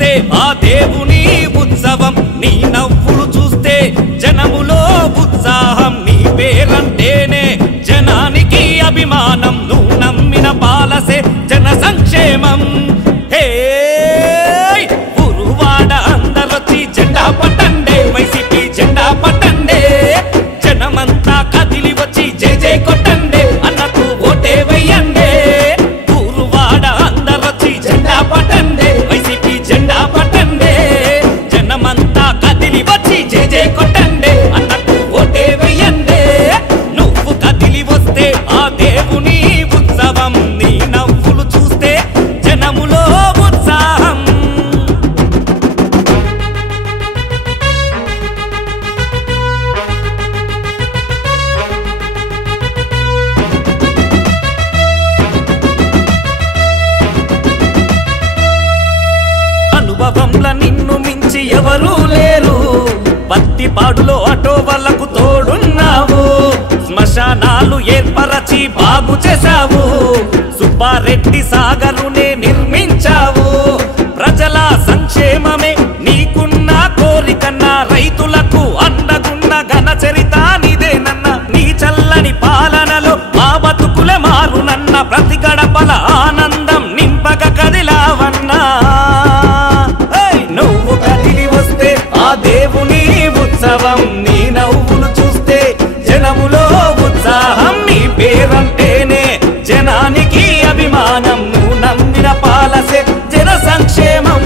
వస్తే ఆ దేవుని ఉత్సవం నీ నవ్వులు చూస్తే జనములో ఉత్సాహం నీ పేరంటేనే జనానికి అభిమానం నువ్వు నమ్మిన పాలసే జన సంక్షేమం హే ఊరువాడ అందరొచ్చి జెండా పట్టండే వైసీపీ జెండా పట్టండే జనమంతా కదిలి వచ్చి జై జై కొట్టండే అన్నకు ఓటే వెయ్యండే ఊరువాడ అందరొచ్చి జెండా పట్టండే వైసీపీ జెండా పట్టండే జనమంతా కదిలి వచ్చి జై జై కొట్టండే అన్నకు ఓటే వెయ్యండే నువ్వు కదిలి వస్తే ఆ దేవుని ఉత్సవం నీ నవ్వులు చూస్తే జనములో ఉత్సాహం అనుభవంలో నిన్ను మించి ఎవరూ లేరు పత్తిపాడులో ఆటో వాళ్ళకు తోడున్నావు శ్మశానాలు ఏర్పరచి బాగు చేశావు సుబ్బారెడ్డి సాగరునే నిర్మించావు ప్రజల సంక్షేమమే నీకున్న కోరికన్నా రైతులకు అండగున్న ఘన చరిత నీదేనన్న నీ చల్లని పాలనలో మా బతుకుల మారునన్న ప్రతి గడపల ఆనందం నింపక కదిలావన్నా నువ్వు కదిలి వస్తే ఆ దేవుని ఉత్సవం నీ నవ్వులు చూస్తే జనములో ఉత్సాహం నీ పేరంటేనే జనానికి అభిమానం నువ్వు నమ్మిన పాలసే జన సంక్షేమం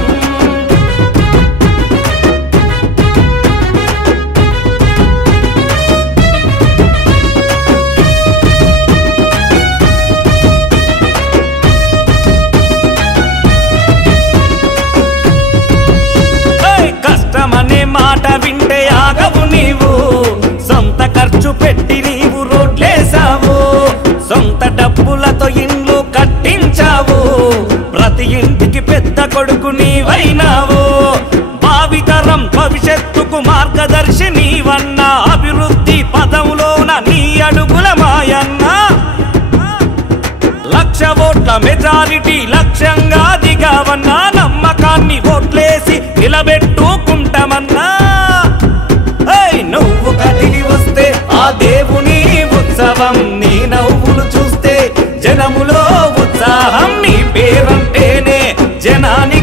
కష్టమనే మాట వింటే ఆగవు నీవు సొంత ఖర్చు పెట్టి నీవు రోడ్లేసావు సొంత డబ్బులతో ఇండ్లు కట్టించావు ప్రతి ఇంటికి పెద్ద కొడుకు నీవైనావు భావితరం భవిష్యత్తుకు మార్గదర్శి నీవన్నా అభివృద్ధి పదంలోన నీ అడుగుల మాయన్నా 1,00,000 ఓట్ల మెజారిటీ లక్ష్యంగా దిగావన్నా నమ్మకాన్ని ఓట్లేసి నిలబెట్టుకుంటామన్నా నువ్వు కదిలి వస్తే ఆ దేవుని ఉత్సవం నీ నవ్వులు చూస్తే జనములో ఉత్సాహం నీ పేరంటేనే జనానికి